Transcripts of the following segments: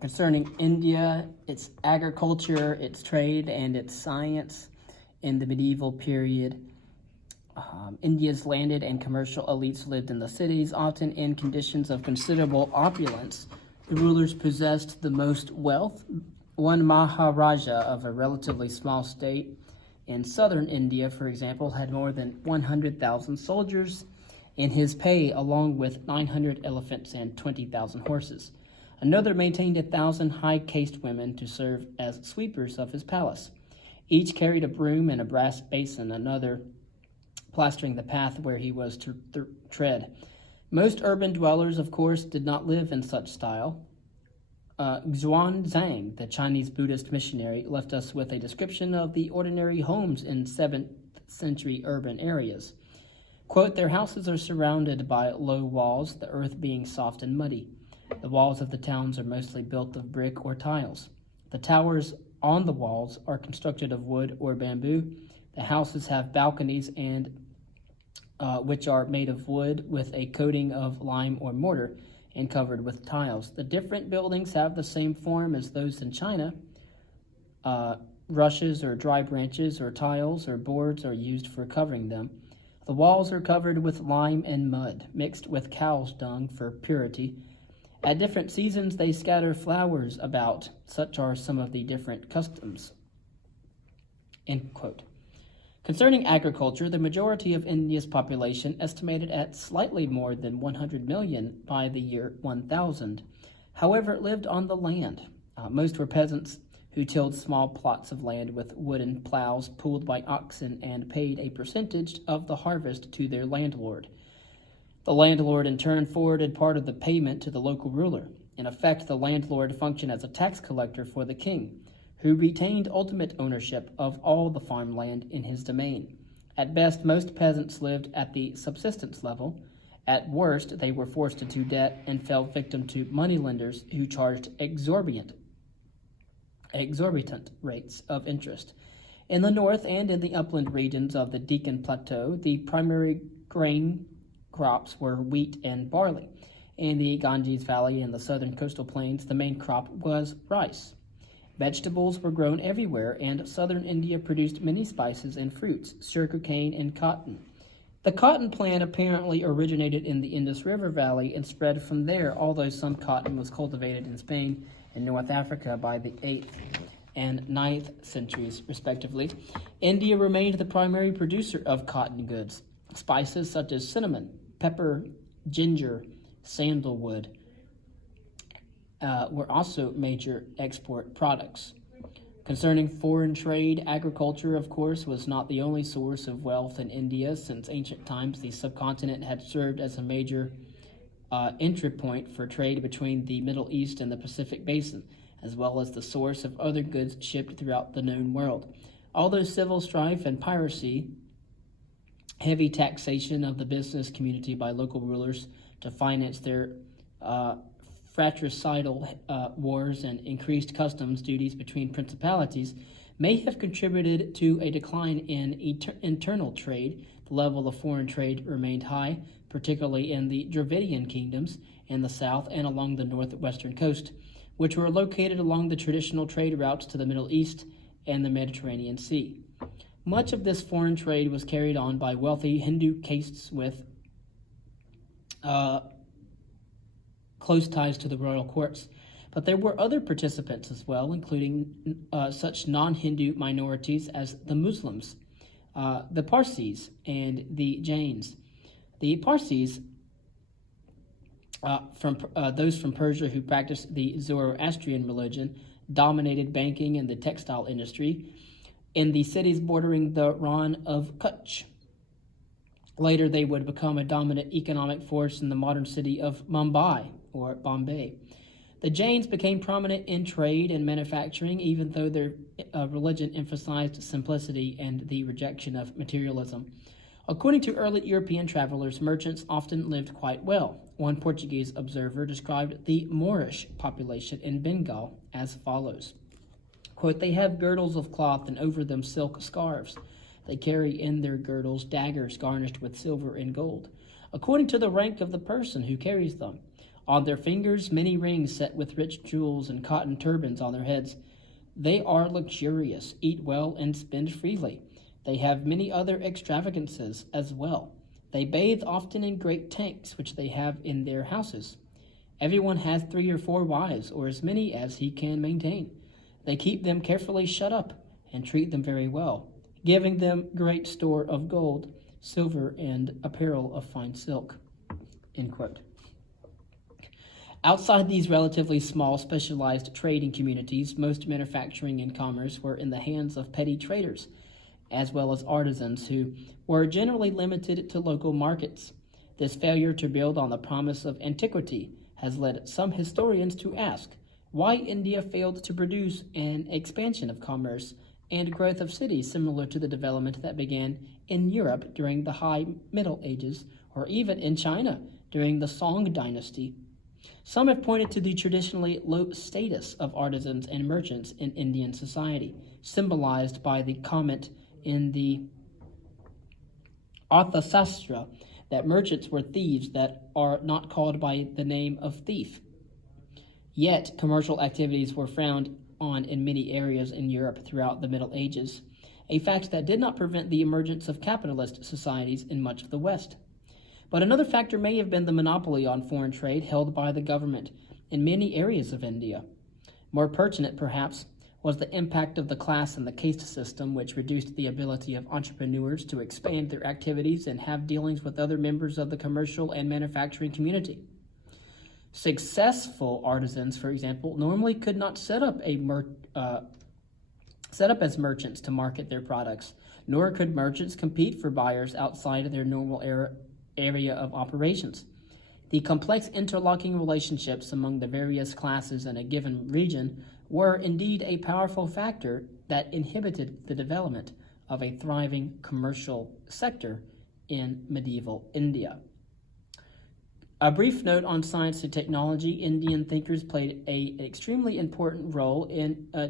Concerning India, its agriculture, its trade, and its science in the medieval period. India's landed and commercial elites lived in the cities, often in conditions of considerable opulence. The rulers possessed the most wealth. One Maharaja of a relatively small state in southern India, for example, had more than 100,000 soldiers in his pay, along with 900 elephants and 20,000 horses. Another maintained 1,000 high-caste women to serve as sweepers of his palace. Each carried a broom and a brass basin, another plastering the path where he was to tread. Most urban dwellers, of course, did not live in such style. Xuanzang, the Chinese Buddhist missionary, left us with a description of the ordinary homes in 7th century urban areas. Quote, "Their houses are surrounded by low walls, the earth being soft and muddy. The walls of the towns are mostly built of brick or tiles. The towers on the walls are constructed of wood or bamboo. The houses have balconies and which are made of wood with a coating of lime or mortar and covered with tiles. The different buildings have the same form as those in China. Rushes or dry branches or tiles or boards are used for covering them. The walls are covered with lime and mud, mixed with cow's dung for purity. At different seasons they scatter flowers about. Such are some of the different customs." End quote. Concerning agriculture, the majority of India's population, estimated at slightly more than 100 million by the year 1000, however, lived on the land. Most were peasants who tilled small plots of land with wooden plows pulled by oxen and paid a percentage of the harvest to their landlord. The landlord in turn forwarded part of the payment to the local ruler. In effect, the landlord functioned as a tax collector for the king, who retained ultimate ownership of all the farmland in his domain. At best, most peasants lived at the subsistence level. At worst, they were forced into debt and fell victim to moneylenders who charged exorbitant rates of interest. In the north and in the upland regions of the Deccan Plateau, the primary grain crops were wheat and barley. In the Ganges Valley and the southern coastal plains, the main crop was rice. Vegetables were grown everywhere, and southern India produced many spices and fruits, sugarcane, and cotton. The cotton plant apparently originated in the Indus River Valley and spread from there, although some cotton was cultivated in Spain and North Africa by the 8th and 9th centuries, respectively. India remained the primary producer of cotton goods. Spices such as cinnamon, pepper, ginger, sandalwood were also major export products. Concerning foreign trade, agriculture, of course, was not the only source of wealth in India. Since ancient times, the subcontinent had served as a major entry point for trade between the Middle East and the Pacific Basin, as well as the source of other goods shipped throughout the known world. Although civil strife and piracy, heavy taxation of the business community by local rulers to finance their fratricidal wars, and increased customs duties between principalities may have contributed to a decline in internal trade. The level of foreign trade remained high, particularly in the Dravidian kingdoms in the south and along the northwestern coast, which were located along the traditional trade routes to the Middle East and the Mediterranean Sea. Much of this foreign trade was carried on by wealthy Hindu castes with close ties to the royal courts. But there were other participants as well, including such non-Hindu minorities as the Muslims, the Parsis, and the Jains. The Parsis, those from Persia who practiced the Zoroastrian religion, dominated banking and the textile industry in the cities bordering the Rann of Kutch. Later, they would become a dominant economic force in the modern city of Mumbai, or Bombay. The Jains became prominent in trade and manufacturing, even though their religion emphasized simplicity and the rejection of materialism. According to early European travelers, merchants often lived quite well. One Portuguese observer described the Moorish population in Bengal as follows. Quote, "They have girdles of cloth and over them silk scarves. They carry in their girdles daggers garnished with silver and gold, according to the rank of the person who carries them. On their fingers, many rings set with rich jewels and cotton turbans on their heads. They are luxurious, eat well, and spend freely. They have many other extravagances as well. They bathe often in great tanks, which they have in their houses. Everyone has 3 or 4 wives, or as many as he can maintain. They keep them carefully shut up, and treat them very well, giving them great store of gold, silver, and apparel of fine silk." End quote. Outside these relatively small specialized trading communities, most manufacturing and commerce were in the hands of petty traders, as well as artisans who were generally limited to local markets. This failure to build on the promise of antiquity has led some historians to ask why India failed to produce an expansion of commerce and growth of cities similar to the development that began in Europe during the High Middle Ages, or even in China during the Song dynasty. Some have pointed to the traditionally low status of artisans and merchants in Indian society, symbolized by the comment in the Arthasastra that merchants were thieves that are not called by the name of thief. Yet, commercial activities were frowned on in many areas in Europe throughout the Middle Ages, a fact that did not prevent the emergence of capitalist societies in much of the West. But another factor may have been the monopoly on foreign trade held by the government in many areas of India. More pertinent, perhaps, was the impact of the class and the caste system, which reduced the ability of entrepreneurs to expand their activities and have dealings with other members of the commercial and manufacturing community. Successful artisans, for example, normally could not set up as merchants to market their products, nor could merchants compete for buyers outside of their normal area of operations. The complex interlocking relationships among the various classes in a given region were indeed a powerful factor that inhibited the development of a thriving commercial sector in medieval India. A brief note on science and technology. Indian thinkers played an extremely important role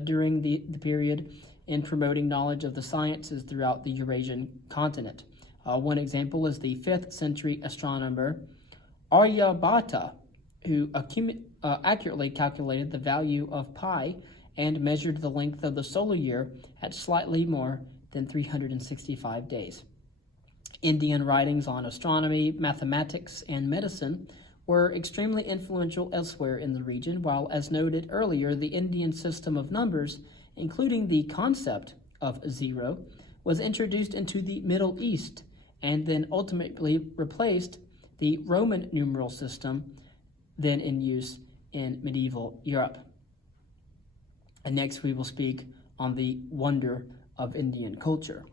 during the period in promoting knowledge of the sciences throughout the Eurasian continent. One example is the 5th century astronomer Aryabhata, who accurately calculated the value of pi and measured the length of the solar year at slightly more than 365 days. Indian writings on astronomy, mathematics, and medicine were extremely influential elsewhere in the region, while, as noted earlier, the Indian system of numbers, including the concept of zero, was introduced into the Middle East and then ultimately replaced the Roman numeral system then in use in medieval Europe. And next we will speak on the wonder of Indian culture.